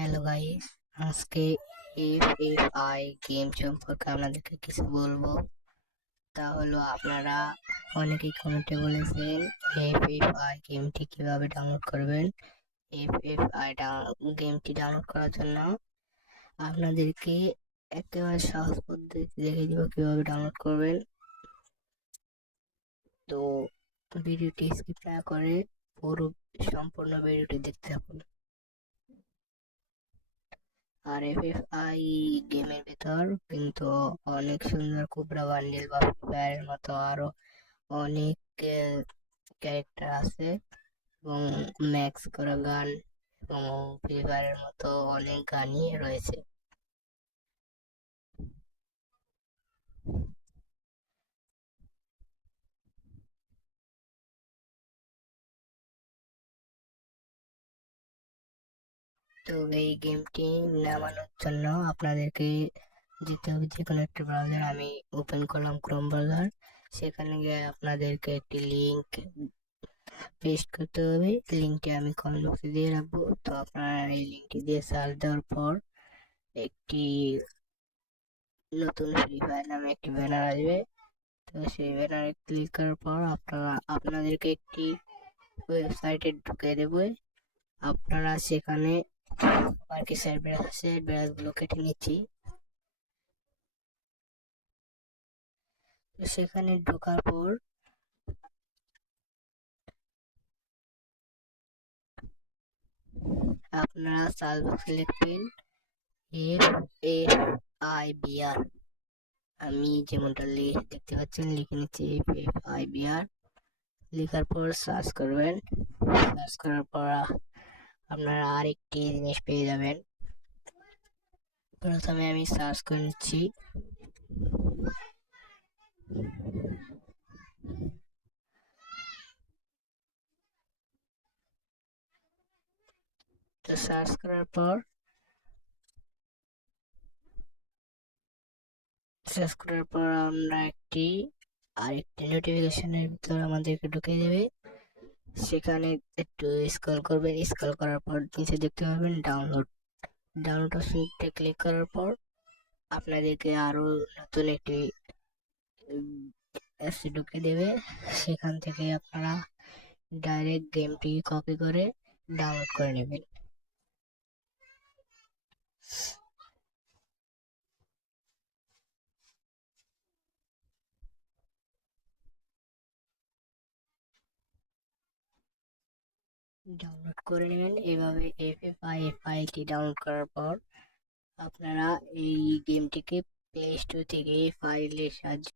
Hello guys, আজকে FFI game সম্পর্কে আপনাদেরকে কিছু বলবো। তা হলো, আপনারা অনেকেই কমেন্টে বলেছেন এফএফআই গেমটি কিভাবে ডাউনলোড করবেন। এফএফআই গেমটি ডাউনলোড করার জন্য আপনাদেরকে একেবারে সহজ পদ্ধতি দেখে দিব কিভাবে ডাউনলোড করবেন। তো ভিডিওটি স্কিপ না করে পুরো সম্পূর্ণ ভিডিওটি দেখতে থাকুন। আর এফএফআই গেমের ভেতর কিন্তু অনেক সুন্দর কোবরা বান্ডিল বা ফ্রি ফায়ারের মতো আরো অনেক ক্যারেক্টার আছে এবং ম্যাক্স করা গান এবং ফ্রি ফায়ারের মতো অনেক গানই রয়েছে। তো এই গেমটি নামানোর জন্য আপনাদেরকে যেতে হবে যে কোনো একটা ব্রাউজার। আমি ওপেন করলাম ক্রোম ব্রাউজার। সেখানে গিয়ে আপনাদেরকে একটি লিংক পেস্ট করতে হবে। লিঙ্কটি আমি কমেন্ট বক্সে দিয়ে রাখবো। তো আপনারা এই লিঙ্কটি দিয়ে সার্চ দেওয়ার পর একটি নতুন ফ্রি ফায়ার নামে একটি ব্যানার আসবে। তো সেই ব্যানারে ক্লিক করার পর আপনাদেরকে একটি ওয়েবসাইটে ঢুকিয়ে দেবে। আপনারা সেখানে মার্কেসের ব্রাশ আছে, ব্রাশগুলো কেটে নিচ্ছি। তো সেখানে ঢোকার পর আপনারা সার্চ বক্সে লিখবেন এফএফআইবিআর। আমি যেমনটা দেখতে পাচ্ছেন লিখে নিচ্ছি এফএফআইবিআর। লেখার পর সার্চ করবেন। সার্চ করার পর আপনারা আরেকটি জিনিস পেয়ে যাবেন। প্রথমে আমি সার্চ করে নিচ্ছি। তো সার্চ করার পর আমরা আরেকটি নোটিফিকেশনের ভিতর আমাদেরকে ঢুকে দেবে। সেখানে একটু স্ক্রল করবেন। স্ক্রল করার পর নিচে দেখতে পাবেন ডাউনলোড অপশনটা ক্লিক করার পর আপনাদেরকে আরো নতুন একটি অ্যাপসে ঢুকে দেবে। সেখান থেকে আপনারা ডাইরেক্ট গেমটি কপি করে ডাউনলোড করে নেবেন। এভাবে এফএফআইটি ডাউনলোড করার পর আপনারা এই গেমটিকে প্লে স্টোর থেকে ফাইলের সাহায্যে